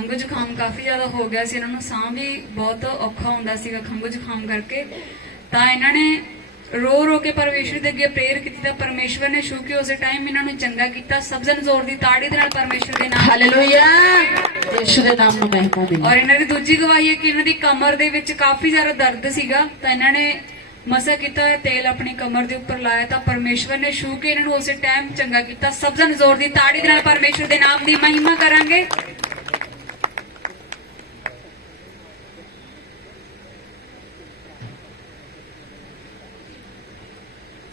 ਖੰਘ ਜ਼ੁਕਾਮ ਕਾਫੀ ਜ਼ਿਆਦਾ ਹੋ ਗਿਆ ਸੀ ਇਹਨਾਂ ਨੂੰ ਸਾਹ ਵੀ ਬਹੁਤ ਔਖਾ ਹੁੰਦਾ ਸੀਗਾ ਖੰਘ ਜ਼ੁਕਾਮ ਕਰਕੇ। ਤਾਂ ਇਹਨਾਂ ਨੇ ਰੋ ਰੋ ਕੇ ਪਰਮੇਸ਼ਵਰ ਦੇ ਅੱਗੇ ਪ੍ਰੇਅਰ ਕੀਤੀ ਤਾਂ ਪਰਮੇਸ਼ਵਰ ਨੇ ਸ਼ੂ ਕੇ ਉਸੇ ਟਾਈਮ ਇਹਨਾਂ ਨੂੰ ਚੰਗਾ ਕੀਤਾ। ਸਭ ਜਨ ਜ਼ੋਰ ਦੀ ਤਾੜੀ ਦੇ ਨਾਲ ਪਰਮੇਸ਼ਵਰ ਦੇ ਨਾਮ ਹਾਲੇਲੂਇਆ ਯਿਸੂ ਦੇ ਨਾਮ ਨੂੰ ਮਹਿਮਾ ਮਿਲੇ ਔਰ ਇਹਨਾਂ ਦੀ ਦੂਜੀ ਗਵਾਹੀ ਹੈ ਕਿ ਇਹਨਾਂ ਦੀ ਕਮਰ ਦੇ ਵਿੱਚ ਕਾਫੀ ਜ਼ਿਆਦਾ ਦਰਦ ਸੀਗਾ। ਤਾਂ ਇਹਨਾਂ ਨੇ ਮਸਾ ਕੀਤਾ ਤੇਲ ਆਪਣੀ ਕਮਰ ਦੇ ਉੱਪਰ ਲਾਇਆ ਤਾਂ ਪਰਮੇਸ਼ਵਰ ਨੇ ਛੂ ਕੇ ਇਹਨਾਂ ਨੂੰ ਉਸੇ ਟਾਈਮ ਚੰਗਾ ਕੀਤਾ। ਸਭ ਜਨ ਜ਼ੋਰ ਦੀ ਤਾੜੀ ਦੇ ਨਾਲ ਪਰਮੇਸ਼ਵਰ ਦੇ ਨਾਮ ਦੀ ਮਹਿਮਾ ਕਰਾਂਗੇ।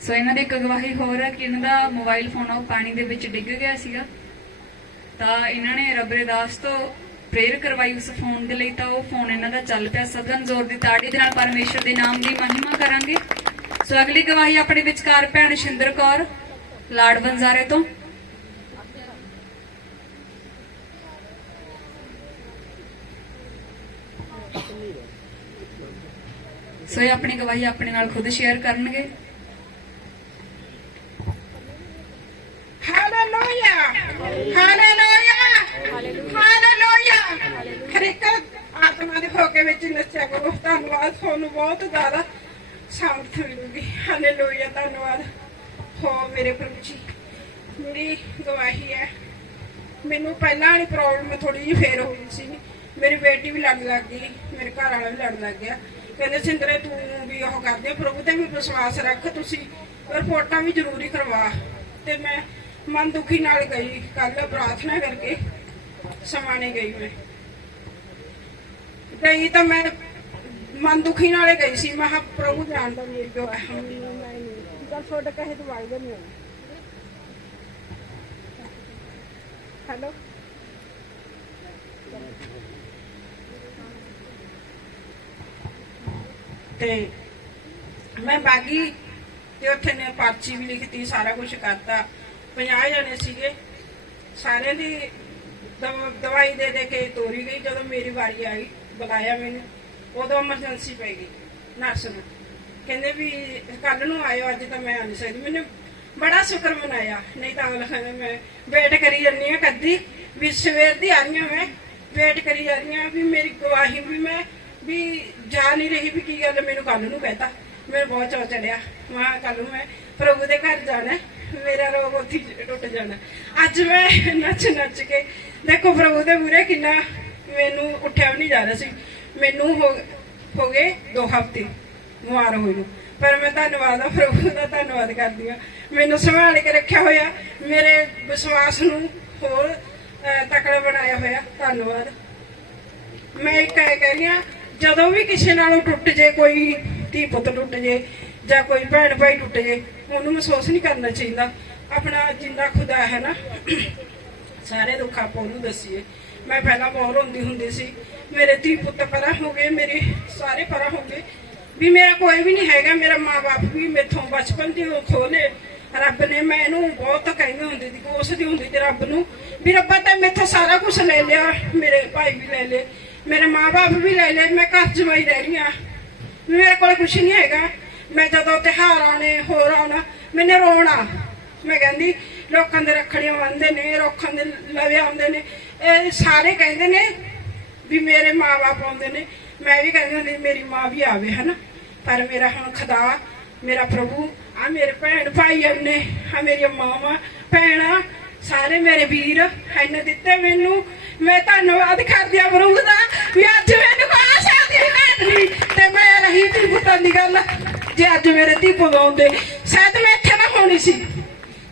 ਸੋ ਇਹਨਾਂ ਦੀ ਇੱਕ ਗਵਾਹੀ ਹੋਰ ਹੈ ਕਿ ਇਹਨਾਂ ਦਾ ਮੋਬਾਈਲ ਫੋਨ ਉਹ ਪਾਣੀ ਦੇ ਵਿੱਚ ਡਿੱਗ ਗਿਆ ਸੀਗਾ। ਤਾਂ ਇਹਨਾਂ ਨੇ ਰਬਰੇ ਦਾਸ ਤੋਂ ਪ੍ਰੇਰ ਕਰਵਾਈ ਉਸ ਫੋਨ ਦੇ ਲਈ, ਤਾਂ ਉਹ ਫੋਨ ਇਹਨਾਂ ਦਾ ਚੱਲ ਪਿਆ ਸਦਨ ਜ਼ੋਰ ਦੀ ਤਾੜੀ ਦੇ ਨਾਲ ਪਰਮੇਸ਼ਰ ਦੇ ਨਾਮ ਦੀ ਮਹਿਮਾ ਕਰਾਂਗੇ। ਸੋ ਅਗਲੀ ਗਵਾਹੀ ਆਪਣੇ ਵਿਚਕਾਰ ਭੈਣ ਸ਼ਿੰਦਰ ਕੌਰ, ਲਾੜ ਬੰਜ਼ਾਰੇ ਤੋਂ। ਸੋ ਇਹ ਆਪਣੀ ਗਵਾਹੀ ਆਪਣੇ ਨਾਲ ਖੁਦ ਸ਼ੇਅਰ ਕਰਨਗੇ। ਹਾਲੇਲੂਇਆ ਹਾਲੇਲੂਇਆ ਹਾਲੇਲੂਇਆ ਹਰ ਆਤਮਾ ਦੇ ਹੋਕੇ ਵਿੱਚ ਨੱਚਿਆ ਕਰੋ। ਧੰਨਵਾਦ। ਤੁਹਾਨੂੰ ਬਹੁਤ ਜ਼ਿਆਦਾ ਸਾਮਰਥ ਮਿਲੂਗੀ। ਹਾਲੇਲੂਇਆ ਧੰਨਵਾਦ। ਹੋ ਮੇਰੇ ਪ੍ਰਭੂ ਜੀ। ਮੇਰੀ ਗਵਾਹੀ ਹੈ। ਮੈਨੂੰ ਪਹਿਲਾਂ ਵਾਲੀ ਪ੍ਰੋਬਲਮ ਥੋੜੀ ਜਿਹੀ ਫੇਰ ਹੋ ਗਈ ਸੀ। ਮੇਰੀ ਬੇਟੀ ਵੀ ਲੜਨ ਲੱਗ ਗਈ। ਮੇਰੇ ਘਰ ਵਾਲਾ ਵੀ ਲੜਨ ਲੱਗ ਗਿਆ। ਕਹਿੰਦੇ, ਸਿੰਦਰੇ, ਤੂੰ ਵੀ ਉਹ ਕਰਦੇ ਪ੍ਰਭੂ ਤੇ ਵੀ ਵਿਸ਼ਵਾਸ ਰੱਖ। ਤੁਸੀਂ ਰਿਪੋਰਟਾਂ ਵੀ ਜ਼ਰੂਰੀ ਕਰਵਾ। ਤੇ ਮੈਂ ਮਨ ਦੁਖੀ ਨਾਲ ਗਈ। ਕੱਲ ਪ੍ਰਾਰਥਨਾ ਕਰਕੇ ਸਮਾਣੇ ਗਈ ਮੈਂ। ਗਈ ਤਾਂ ਮੈਂ ਮਨ ਦੁਖੀ ਨਾਲੇ ਗਈ ਸੀ। ਮੈਂ ਕਿਹਾ ਪ੍ਰਭੂ ਜਾਣਦਾ ਮੇਰੀ ਜੋ ਹੈ ਨਹੀਂ। ਚੱਲ ਤੁਹਾਡੇ ਕਹੇ ਤੋਂ ਵਗ ਜਾਂਦੀ ਹਾਂ। ਹੈਲੋ? ਤੇ ਮੈਂ ਬਾਗੀ ਤੇ ਉੱਥੇ ਨੇ ਪਰਚੀ ਵੀ ਲਿਖਤੀ ਸਾਰਾ ਕੁਝ ਕਰਤਾ। 50 ਜਣੇ ਸੀਗੇ। ਸਾਰਿਆਂ ਦੀ ਦਵ- ਦਵਾਈ ਦੇ ਦੇ ਕੇ ਤੋਰੀ ਗਈ। ਜਦੋਂ ਮੇਰੀ ਵਾਰੀ ਆਈ ਬੁਲਾਇਆ ਮੈਨੂੰ। ਉਦੋਂ ਐਮਰਜੈਂਸੀ ਪੈ ਗਈ ਨਰਸ ਨੂੰ। ਕਹਿੰਦੇ ਵੀ ਕੱਲ ਨੂੰ ਆਇਓ ਅੱਜ ਤਾਂ ਮੈਂ ਆ ਨਹੀਂ ਸਕਦੀ। ਮੈਨੂੰ ਬੜਾ ਸ਼ੁਕਰ ਮਨਾਇਆ। ਨਹੀਂ ਤਾਂ ਅਗਲਾ ਕਹਿੰਦਾ ਮੈਂ ਵੇਟ ਕਰੀ ਜਾਂਦੀ ਆ ਕਦੀ। ਵੀ ਸਵੇਰ ਦੀ ਆਈ ਹਾਂ ਮੈਂ ਵੇਟ ਕਰੀ ਜਾ ਰਹੀ ਹਾਂ ਵੀ ਮੇਰੀ ਗਵਾਹੀ ਵੀ ਮੈਂ ਵੀ ਜਾ ਨਹੀਂ ਰਹੀ ਵੀ ਕੀ ਗੱਲ ਮੈਨੂੰ ਕੱਲ ਨੂੰ ਕਹਤਾ। ਮੈਨੂੰ ਬਹੁਤ ਚੋ ਚੜਿਆ। ਮੈਂ ਕੱਲ ਨੂੰ ਮੈਂ ਪ੍ਰਭੂ ਦੇ ਘਰ ਜਾਣਾ ਹੈ, ਮੇਰਾ ਰੋਗ ਉੱਥੇ ਟੁੱਟ ਜਾਣਾ। ਅੱਜ ਮੈਂ ਨੱਚ ਨੱਚ ਕੇ, ਦੇਖੋ ਪ੍ਰਭੂ ਦੇ ਮੂਰੇ ਕਿੰਨਾ ਮੈਨੂੰ ਉੱਠਿਆ ਵੀ ਨਹੀਂ ਜਾ ਰਿਹਾ ਸੀ। ਮੈਨੂੰ ਹੋ ਗਏ ਦੋ ਹਫ਼ਤੇ ਬਿਮਾਰ ਹੋਈ ਨੂੰ। ਪਰ ਮੈਂ ਧੰਨਵਾਦ ਆ ਪ੍ਰਭੂ ਦਾ, ਧੰਨਵਾਦ ਕਰਦੀ ਆ। ਮੈਨੂੰ ਸੰਭਾਲ ਕੇ ਰੱਖਿਆ ਹੋਇਆ, ਮੇਰੇ ਵਿਸ਼ਵਾਸ ਨੂੰ ਹੋਰ ਤਕੜਾ ਬਣਾਇਆ ਹੋਇਆ। ਧੰਨਵਾਦ। ਮੈਂ ਇੱਕ ਇਹ ਕਹਿ ਰਹੀ ਹਾਂ ਜਦੋਂ ਵੀ ਕਿਸੇ ਨਾਲੋਂ ਟੁੱਟ ਜੇ, ਕੋਈ ਧੀ ਪੁੱਤ ਟੁੱਟ ਜੇ ਜਾਂ ਕੋਈ ਭੈਣ ਭਾਈ ਟੁੱਟ ਜੇ ਉਹਨੂੰ ਮਹਿਸੂਸ ਨਹੀਂ ਕਰਨਾ ਚਾਹੀਦਾ। ਆਪਣਾ ਜਿੰਦਾ ਖੁਦਾ ਹੈ ਨਾ। ਸਾਰੇ ਦੁੱਖ ਆਪਾਂ ਉਹਨੂੰ ਦੱਸੀਏ। ਮੈਂ ਪਹਿਲਾਂ ਬਹੁਤ ਰੋਂਦੀ ਹੁੰਦੀ ਸੀ। ਮੇਰੇ ਧੀ ਪੁੱਤ ਪਰਾਂ ਹੋ ਗਏ, ਮੇਰੇ ਸਾਰੇ ਪਰਾਂ ਹੋ ਗਏ। ਵੀ ਮੇਰਾ ਕੋਈ ਵੀ ਨਹੀਂ ਹੈਗਾ, ਮੇਰਾ ਮਾਪੇ ਵੀ ਮੇਥੋਂ ਬਚਪਨ ਦੀ ਉਹ ਖੋਲੇ ਰੱਬ ਨੇ ਮੈਨੂੰ ਬਹੁਤ ਕਹਿੰਦੀ ਹੁੰਦੀ ਸੀ, ਕੋਸਦੀ ਹੁੰਦੀ ਤੇ ਰੱਬ ਨੂੰ। ਵੀ ਰੱਬਾ, ਤਾਂ ਮੇਥੋਂ ਸਾਰਾ ਕੁਝ ਲੈ ਲਿਆ, ਮੇਰੇ ਭਾਈ ਵੀ ਲੈ ਲਏ। ਮੇਰੇ ਮਾਪੇ ਵੀ ਲੈ ਲਏ, ਮੈਂ ਘਰ ਜਮਾਈ ਰਹਿ ਰਹੀ ਹਾਂ। ਮੇਰੇ ਕੋਲ ਕੁਝ ਨਹੀਂ ਹੈਗਾ। ਮੈਂ ਜਦੋਂ ਤਿਉਹਾਰ ਆਉਣੇ ਹੋਰ ਆਉਣਾ, ਮੈਨੇ ਰੋਣਾ। ਮੈਂ ਕਹਿੰਦੀ, ਲੋਕਾਂ ਦੇ ਰੱਖੜੀਆਂ ਬੰਨਦੇ ਨੇ, ਰੋਖਾਂ ਦੇ ਲਵੇ ਆਉਂਦੇ ਨੇ। ਇਹ ਸਾਰੇ ਕਹਿੰਦੇ ਨੇ ਵੀ ਮੇਰੇ ਮਾਪੇ ਆਉਂਦੇ ਨੇ। ਮੈਂ ਵੀ ਕਹਿੰਦੀ ਹੁੰਦੀ, ਮੇਰੀ ਮਾਂ ਵੀ ਆਵੇ, ਹਨਾ? ਪਰ ਮੇਰਾ ਹੁਣ ਖੁਦਾ, ਮੇਰਾ ਪ੍ਰਭੂ ਆ ਮੇਰੇ ਭੈਣ ਭਾਈ ਨੇ ਆ ਮੇਰੀਆਂ ਮਾਵਾਂ, ਭੈਣਾਂ, ਸਾਰੇ ਮੇਰੇ ਵੀਰ ਇਹਨੇ ਦਿੱਤੇ ਮੈਨੂੰ। ਮੈਂ ਧੰਨਵਾਦ ਕਰਦੀ ਆ ਪ੍ਰਭੂ ਦਾ ਵੀ ਅੱਜ ਮੈਨੂੰ ਕੋਈ ਸ਼ਾਦੀ ਨਹੀਂ ਤੇ ਮੈਂ ਰਹੀ ਤੀ ਪੁੱਤਾਂ ਦੀ ਗੱਲ। ਜੇ ਅੱਜ ਮੇਰੇ ਧੀ ਪੁੱਤ ਸ਼ਾਇਦ ਮੈਂ ਇੱਥੇ ਨਾ ਹੋਣੀ ਸੀ।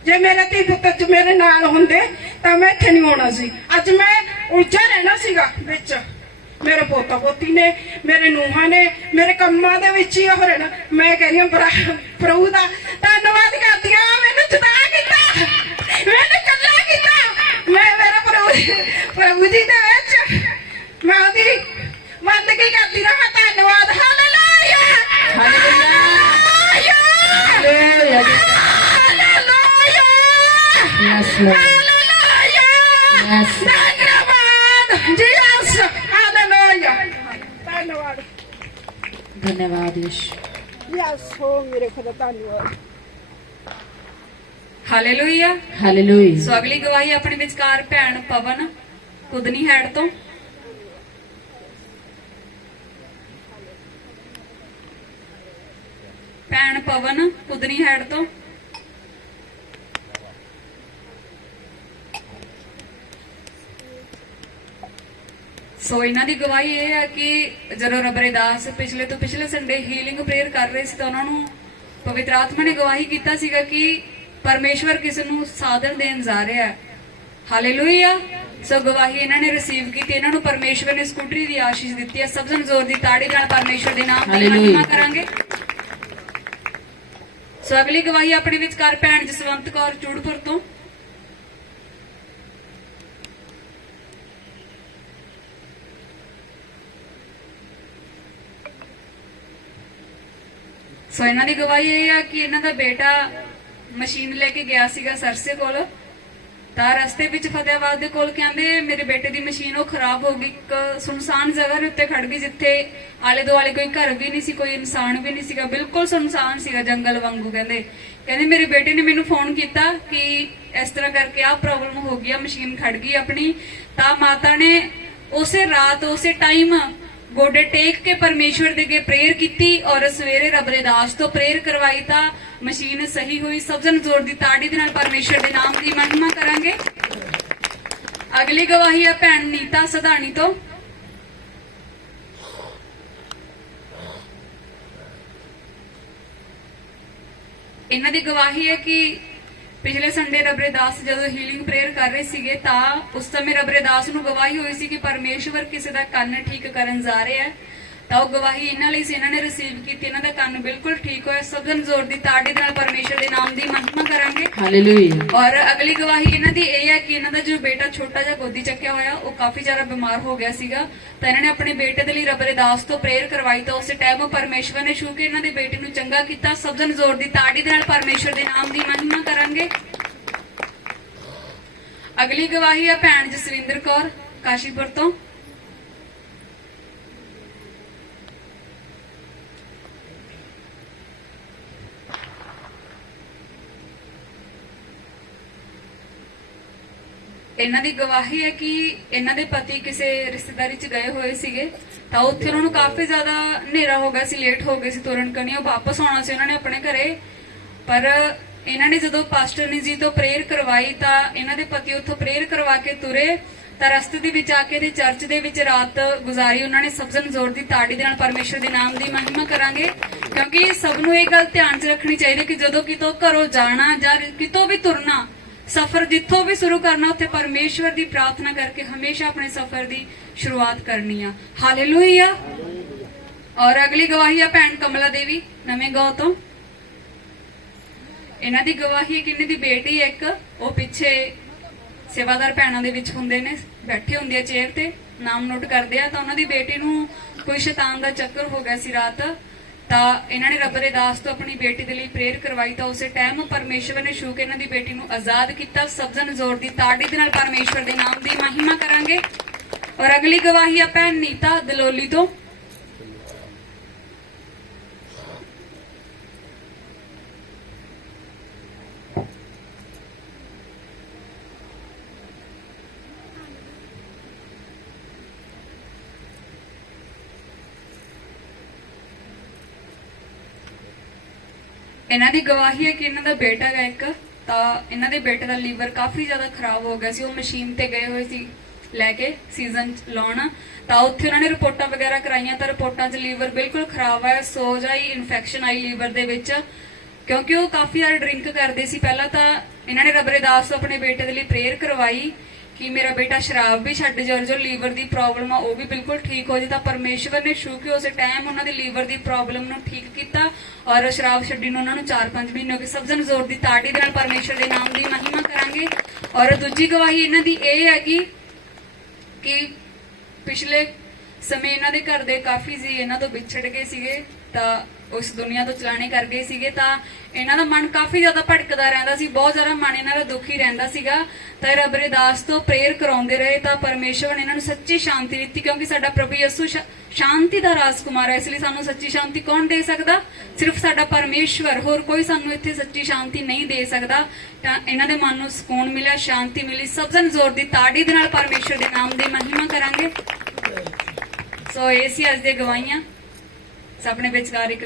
ਜੇ ਮੇਰੇ ਧੀ ਪੁੱਤ ਮੇਰੇ ਨਾਲ ਹੁੰਦੇ, ਤਾਂ ਮੈਂ ਇੱਥੇ ਨਹੀਂ ਹੋਣਾ ਸੀ। ਅੱਜ ਮੈਂ ਉਲਝਾ ਰਹਿਣਾ ਸੀਗਾ ਵਿੱਚ। ਮੇਰੇ ਪੋਤਾ ਪੋਤੀ ਨੇ, ਮੇਰੇ ਨੂੰਹਾਂ ਨੇ, ਮੇਰੇ ਕੰਮਾਂ ਦੇ ਵਿੱਚ ਹੀ ਉਹ ਰਹਿਣਾ। ਮੈਂ ਕਹਿ ਰਹੀ ਹਾਂ ਪ੍ਰਭ- ਪ੍ਰਭੂ ਦਾ ਧੰਨਵਾਦ ਕਰਦੀ ਹਾਂ ਮੈਨੂੰ ਧੰਨਵਾਦ। ਧੰਨਵਾਦ। ਯਿਸ। ਯਸ ਹੋ ਮੇਰੇ ਖੁਦਾ ਧੰਨਵਾਦ। ਹਾਲੇਲੂਇਆ ਹਾਲੇਲੂਇਆ ਸੋ ਅਗਲੀ ਗਵਾਹੀ ਆਪਣੇ ਵਿਚਕਾਰ ਭੈਣ ਪਵਨ ਕੁਦਨੀ ਹੈਡ ਤੋਂ। ਭੈਣ ਪਵਨ ਕੁਦਨੀ ਹੈਡ ਤੋਂ। ਸੋ ਇਹਨਾਂ ਦੀ ਗਵਾਹੀ ਇਹ ਹੈ ਕਿ ਜਦੋਂ ਰਬਰੇ ਦਾਸ ਪਿਛਲੇ ਤੋਂ ਪਿਛਲੇ ਸੰਡੇ ਹੀਲਿੰਗ ਪ੍ਰੇਅਰ ਕਰ ਰਹੇ ਸੀ ਤਾਂ ਉਹਨਾਂ ਨੂੰ ਪਵਿੱਤਰ ਆਤਮਾ ਨੇ ਗਵਾਹੀ ਕੀਤਾ ਸੀਗਾ ਕਿ ਪਰਮੇਸ਼ਵਰ ਕਿਸ ਨੂੰ ਸਾਧਨ ਦੇਣ ਜਾ ਰਿਹਾ ਹੈ। ਹਾਲੇਲੂਇਆ ਸੋ ਗਵਾਹੀ ਇਹਨਾਂ ਨੇ ਰਿਸੀਵ ਕੀਤੀ। ਇਹਨਾਂ ਨੂੰ ਪਰਮੇਸ਼ਵਰ ਨੇ ਸਕੂਟਰੀ ਦੀ ਆਸ਼ੀਸ਼ ਦਿੱਤੀ ਹੈ। ਸਭ ਜਣ ਜ਼ੋਰ ਦੀ ਤਾੜੀ ਨਾਲ ਪਰਮੇਸ਼ਵਰ ਦੇ ਨਾਮ ਦੀ। ਮਹਿਮਾ ਕਰਾਂਗੇ। ਸੋ ਅਗਲੀ ਗਵਾਹੀ ਆਪਣੇ ਵਿਚਕਾਰ ਭੈਣ ਜਸਵੰਤ ਕੌਰ ਚੂੜਪੁਰ ਤੋਂ। ਸੋ ਇਹਨਾਂ ਦੀ ਗਵਾਹੀ ਇਹ ਆ ਕਿ ਇਹਨਾਂ ਦਾ ਬੇਟਾ ਮਸ਼ੀਨ ਲੈ ਕੇ ਗਿਆ ਸੀਗਾ ਸਰਸੇ ਕੋਲ। ਤਾਂ ਰਸਤੇ ਵਿੱਚ ਫਤਿਆਬਾਦ ਦੇ ਕੋਲ ਕਹਿੰਦੇ, ਮੇਰੇ ਬੇਟੇ ਦੀ ਮਸ਼ੀਨ ਉਹ ਖਰਾਬ ਹੋ ਗਈ। ਇੱਕ ਸੁਨਸਾਨ ਜਗ੍ਹਾ ਦੇ ਉੱਤੇ ਖੜ ਗਈ ਜਿੱਥੇ ਆਲੇ ਦੁਆਲੇ ਕੋਈ ਘਰ ਵੀ ਨਹੀਂ ਸੀ, ਕੋਈ ਇਨਸਾਨ ਵੀ ਨਹੀਂ ਸੀਗਾ। ਬਿਲਕੁਲ ਸੁਨਸਾਨ ਸੀਗਾ ਜੰਗਲ ਵਾਂਗੂ, ਕਹਿੰਦੇ। ਕਹਿੰਦੇ, ਮੇਰੇ ਬੇਟੇ ਨੇ ਮੈਨੂੰ ਫੋਨ ਕੀਤਾ ਕਿ ਇਸ ਤਰ੍ਹਾਂ ਕਰਕੇ ਆਹ ਪ੍ਰੋਬਲਮ ਹੋ ਗਈ ਆ ਮਸ਼ੀਨ ਖੜ ਗਈ ਆਪਣੀ। ਤਾਂ ਮਾਤਾ ਨੇ ਉਸੇ ਰਾਤ, ਉਸੇ ਟਾਈਮ ਗੋਡੇ ਟੇਕ ਕੇ ਪਰਮੇਸ਼ਵਰ ਦੇ ਅੱਗੇ ਪ੍ਰੇਅਰ ਕੀਤੀ ਔਰ ਸਵੇਰੇ ਰੱਬ ਦੇ ਦਾਸ ਤੋਂ ਪ੍ਰੇਅਰ ਕਰਵਾਈ ਤਾਂ ਮਸ਼ੀਨ ਸਹੀ ਹੋਈ। ਸਭ ਜਣ ਜ਼ੋਰ ਦੀ ਤਾੜੀ ਦੇ ਨਾਲ ਪਰਮੇਸ਼ਵਰ ਦੇ ਨਾਮ ਦੀ ਮਹਿਮਾ ਕਰਾਂਗੇ। ਅਗਲੀ ਗਵਾਹੀ ਹੈ ਭੈਣ ਨੀਤਾ ਸਧਾਣੀ ਤੋਂ। ਇਹਨਾਂ ਦੀ ਗਵਾਹੀ ਹੈ ਕਿ ਪਿਛਲੇ ਸੰਡੇ ਰਬਰੇ ਦਾਸ ਜਦੋਂ ਹੀਲਿੰਗ ਪ੍ਰੇਅਰ ਕਰ ਰਹੇ ਸੀਗੇ ਤਾਂ ਉਸ ਸਮੇਂ ਰਬਰੇ ਦਾਸ ਨੂੰ ਗਵਾਹੀ ਹੋਈ ਸੀ ਕਿ ਪਰਮੇਸ਼ਵਰ ਕਿਸੇ ਦਾ ਕੰਨ ਠੀਕ ਕਰਨ ਜਾ ਰਿਹਾ ਹੈ। ਤਾਂ ਉਹ ਗਵਾਹੀ ਇਹਨਾਂ ਲਈ ਸੀ ਇਹਨਾਂ ਨੇ ਰਿਸੀਵ ਕੀਤੀ ਇਹਨਾਂ ਦਾ ਕੰਨ ਬਿਲਕੁਲ ਠੀਕ ਹੋਇਆ ਜਣ ਜ਼ੋਰ ਦੀ ਤਾੜੀ ਨਾਲ ਪਰਮੇਸ਼ਵਰ ਦੇ ਨਾਮ ਦੀ ਮਹਿਮਾ ਕਰਾਂਗੇ। ਹਾਲੇਲੂਇਆ ਔਰ ਅਗਲੀ ਗਵਾਹੀ ਇਹਨਾਂ ਦੀ ਇਹ ਹੈ ਕਿ ਇਹਨਾਂ ਦਾ ਜੋ ਬੇਟਾ ਛੋਟਾ ਜਿਹਾ ਗੋਦੀ ਚੱਕਿਆ ਹੋਇਆ ਉਹ ਕਾਫੀ ਜ਼ਿਆਦਾ ਬਿਮਾਰ ਹੋ ਗਿਆ ਸੀਗਾ। ਤਾਂ ਇਹਨਾਂ ਨੇ ਆਪਣੇ ਬੇਟੇ ਦੇ ਲਈ ਰੱਬ ਦੇ ਦਾਸ ਤੋਂ ਪ੍ਰੇਅਰ ਕਰਵਾਈ ਤਾਂ ਉਸੇ ਟਾਈਮ ਪਰਮੇਸ਼ਵਰ ਨੇ ਛੂ ਕੇ ਇਹਨਾਂ ਦੇ ਬੇਟੇ ਨੂੰ ਚੰਗਾ ਕੀਤਾ ਜਣ ਜ਼ੋਰ ਦੀ ਤਾੜੀ ਨਾਲ ਪਰਮੇਸ਼ਵਰ ਦੇ ਨਾਮ ਦੀ ਮਹਿਮਾ ਕਰਾਂਗੇ। ਅਗਲੀ ਗਵਾਹੀ ਹੈ ਭੈਣ ਜਸਵਿੰਦਰ ਕੌਰ ਕਾਸ਼ੀਪੁਰ ਤੋਂ। ਇਹਨਾਂ ਦੀ ਗਵਾਹੀ ਹੈ ਕਿ ਇਹਨਾਂ ਦੇ ਪਤੀ ਕਿਸੇ ਰਿਸ਼ਤੇਦਾਰੀ 'ਚ ਗਏ ਹੋਏ ਸੀਗੇ। ਤਾਂ ਉੱਥੇ ਉਹਨਾਂ ਨੂੰ ਕਾਫੀ ਜ਼ਿਆਦਾ ਹਨੇਰਾ ਹੋ ਗਿਆ ਸੀ ਲੇਟ ਹੋ ਗਏ ਸੀ ਤੁਰਨ ਕਰਨੀ ਉਹ ਵਾਪਸ ਆਉਣਾ ਸੀ ਉਹਨਾਂ ਨੇ ਆਪਣੇ ਘਰੇ। ਪਰ ਇਹਨਾਂ ਨੇ ਜਦੋਂ ਪਾਸਟਰ ਨੇ ਜੀ ਤੋਂ ਪ੍ਰੇਅਰ ਕਰਵਾਈ ਤਾਂ ਇਹਨਾਂ ਦੇ ਪਤੀ ਉੱਥੋਂ ਪ੍ਰੇਅਰ ਕਰਵਾ ਕੇ ਤੁਰੇ। ਤਾਂ ਰਸਤੇ ਦੇ ਵਿੱਚ ਆ ਕੇ ਤੇ ਚਰਚ ਦੇ ਵਿੱਚ ਰਾਤ ਗੁਜ਼ਾਰੀ ਉਹਨਾਂ ਨੇ ਸਭ ਜਣ ਜ਼ੋਰ ਦੀ ਤਾੜੀ ਦੇ ਨਾਲ ਪਰਮੇਸ਼ਰ ਦੇ ਨਾਮ ਦੀ ਮਹਿਮਾ ਕਰਾਂਗੇ। ਕਿਉਂਕਿ ਸਭ ਨੂੰ ਇਹ ਗੱਲ ਧਿਆਨ 'ਚ ਰੱਖਣੀ ਚਾਹੀਦੀ ਕਿ ਜਦੋਂ ਕਿਤੋਂ ਘਰੋਂ ਜਾਣਾ ਜਾਂ ਕਿਤੋਂ ਵੀ ਤੁਰਨਾ ਸਫ਼ਰ ਜਿੱਥੋਂ ਵੀ ਸ਼ੁਰੂ ਕਰਨਾ, ਉੱਥੇ ਪਰਮੇਸ਼ਵਰ ਦੀ ਪ੍ਰਾਰਥਨਾ ਕਰਕੇ ਹਮੇਸ਼ਾ ਆਪਣੇ ਸਫ਼ਰ ਦੀ ਸ਼ੁਰੂਆਤ ਕਰਨੀ ਆ। ਹਾਲੇਲੂਇਆ ਔਰ ਅਗਲੀ ਗਵਾਹੀ ਆ ਭੈਣ ਕਮਲਾ ਦੇਵੀ, ਨਵੇਂ ਗਾਉਂ ਤੋਂ। ਇਹਨਾਂ ਦੀ ਗਵਾਹੀ ਹੈ ਕਿ ਇਹਨਾਂ ਦੀ ਬੇਟੀ ਇੱਕ, ਉਹ ਪਿੱਛੇ ਸੇਵਾਦਾਰ ਭੈਣਾਂ ਦੇ ਵਿੱਚ ਹੁੰਦੇ ਨੇ, ਬੈਠੇ ਹੁੰਦੇ ਆ ਚੇਅਰ ਤੇ, ਨਾਮ ਨੋਟ ਕਰਦੇ ਆ, ਤਾਂ ਉਹਨਾਂ ਦੀ ਬੇਟੀ ਨੂੰ ਕੋਈ ਸ਼ੈਤਾਨ ਦਾ ਚੱਕਰ ਹੋ ਗਿਆ ਸੀ ਰਾਤ। ਤਾਂ ਇਹਨਾਂ ਨੇ ਰੱਬ ਦੇ ਦਾਸ ਤੋਂ ਆਪਣੀ ਬੇਟੀ ਦੇ ਲਈ ਪ੍ਰੇਅਰ ਕਰਵਾਈ ਤਾਂ ਉਸੇ ਟਾਈਮ ਪਰਮੇਸ਼ਵਰ ਨੇ ਛੂ ਇਹਨਾਂ ਦੀ ਬੇਟੀ ਨੂੰ ਆਜ਼ਾਦ ਕੀਤਾ। ਸਭ ਜ਼ੋਰ ਦੀ ਤਾੜੀ ਦੇ ਨਾਲ ਪਰਮੇਸ਼ਵਰ ਦੇ ਨਾਮ ਦੀ ਮਹਿਮਾ ਕਰਾਂਗੇ। ਔਰ ਅਗਲੀ ਗਵਾਹੀ ਆ ਭੈਣ ਨੀਤਾ ਦਲੋਲੀ ਤੋਂ। ਇਹਨਾਂ ਦੀ ਗਵਾਹੀ ਹੈ ਕਿ ਇਹਨਾਂ ਦਾ ਬੇਟਾ ਹੈ ਇੱਕ, ਤਾਂ ਇਹਨਾਂ ਦੇ ਬੇਟੇ ਦਾ ਲੀਵਰ ਕਾਫੀ ਜ਼ਿਆਦਾ ਖਰਾਬ ਹੋ ਗਿਆ ਸੀ। ਉਹ ਮਸ਼ੀਨ ਤੇ ਗਏ ਹੋਏ ਸੀ ਲੈ ਕੇ ਸੀਜ਼ਨ ਲਾਉਣ। ਤਾਂ ਉੱਥੇ ਉਹਨਾਂ ਨੇ ਰਿਪੋਰਟਾਂ ਵਗੈਰਾ ਕਰਾਈਆਂ, ਤਾਂ ਰਿਪੋਰਟਾਂ 'ਚ ਲੀਵਰ ਬਿਲਕੁਲ ਖਰਾਬ ਆਇਆ, ਸੋਜ ਆਈ ਇਨਫੈਕਸ਼ਨ ਆਈ ਲੀਵਰ ਦੇ ਵਿੱਚ। ਕਿਉਂਕਿ ਉਹ ਕਾਫੀ ਜ਼ਿਆਦਾ ਡਰਿੰਕ ਕਰਦੇ ਸੀ। ਪਹਿਲਾਂ ਤਾਂ ਇਹਨਾਂ ਨੇ ਰਬਰੇ ਦਾਸ ਤੋਂ ਆਪਣੇ ਬੇਟੇ ਦੇ ਲਈ ਪ੍ਰੇਅਰ ਕਰਵਾਈ। ਕਿ ਮੇਰਾ ਬੇਟਾ ਸ਼ਰਾਬ ਵੀ ਛੱਡ ਜਾ ਜੋ ਲੀਵਰ ਦੀ ਪ੍ਰੋਬਲਮ ਆ, ਉਹ ਵੀ ਬਿਲਕੁਲ ਠੀਕ ਹੋ ਜੇ ਤਾਂ ਪਰਮੇਸ਼ਵਰ ਨੇ ਛੂ ਉਸੇ ਟਾਈਮ ਉਹਨਾਂ ਦੇ ਲੀਵਰ ਦੀ ਪ੍ਰੋਬਲਮ ਨੂੰ ਠੀਕ ਕੀਤਾ ਔਰ ਸ਼ਰਾਬ ਛੱਡੀ ਨੂੰ ਉਹਨਾਂ ਨੂੰ 4-5 ਮਹੀਨੇ ਹੋ ਗਏ। ਸਭ ਜ਼ੋਰ ਦੀ ਤਾੜੀ ਦੇ ਨਾਲ ਪਰਮੇਸ਼ਵਰ ਦੇ ਨਾਮ ਦੀ ਮਹਿਮਾ ਕਰਾਂਗੇ। ਔਰ ਦੂਜੀ ਗਵਾਹੀ ਇਹਨਾਂ ਦੀ ਇਹ ਹੈਗੀ ਕਿ ਪਿਛਲੇ ਸਮੇਂ ਇਹਨਾਂ ਦੇ ਘਰ ਦੇ ਕਾਫੀ ਜੀ ਇਹਨਾਂ ਤੋਂ ਵਿਛੜ ਗਏ ਸੀਗੇ ਤਾਂ ਉਸ ਦੁਨੀਆ ਤੋਂ ਚਲਾਣੇ ਕਰ ਗਏ ਸੀਗੇ, ਤਾਂ ਇਹਨਾਂ ਦਾ ਮਨ ਕਾਫੀ ਜ਼ਿਆਦਾ ਭਟਕਦਾ ਰਹਿੰਦਾ ਸੀ, ਬਹੁਤ ਜ਼ਿਆਦਾ ਮਨ ਇਹਨਾਂ ਦਾ ਦੁਖੀ ਰਹਿੰਦਾ ਸੀਗਾ। ਤਾਂ ਰੱਬ ਦੇ ਤੋਂ ਪ੍ਰੇਅਰ ਕਰਾਉਂਦੇ ਰਹੇ, ਤਾਂ ਪਰਮੇਸ਼ਵਰ ਨੇ ਇਹਨਾਂ ਨੂੰ ਸੱਚੀ ਸ਼ਾਂਤੀ ਦਿੱਤੀ, ਕਿਉਂਕਿ ਸਾਡਾ ਪ੍ਰਭੂ ਯਿਸੂ ਸ਼ਾਂਤੀ ਦਾ ਰਾਜਕੁਮਾਰ ਹੈ, ਇਸ ਲਈ ਸਾਨੂੰ ਸੱਚੀ ਸ਼ਾਂਤੀ ਕੌਣ ਦੇ ਸਕਦਾ? ਸਿਰਫ ਸਾਡਾ ਪਰਮੇਸ਼ਵਰ, ਹੋਰ ਕੋਈ ਸਾਨੂੰ ਇੱਥੇ ਸੱਚੀ ਸ਼ਾਂਤੀ ਨਹੀਂ ਦੇ ਸਕਦਾ। ਤਾਂ ਇਹਨਾਂ ਦੇ ਮਨ ਨੂੰ ਸਕੂਨ ਮਿਲਿਆ, ਸ਼ਾਂਤੀ ਮਿਲੀ। ਸਭ ਜਣ ਜ਼ੋਰ ਦੀ ਤਾੜੀ ਦੇ ਨਾਲ ਪਰਮੇਸ਼ਵਰ ਦੇ ਨਾਮ ਦੀ ਮਹਿਮਾ ਕਰਾਂਗੇ। ਸੋ ਇਹ ਸੀ ਅੱਜ ਦੇ ਗਵਾਈਆਂ ਸਭ ਨੇ ਵਿਚਕਾਰ ਇੱਕ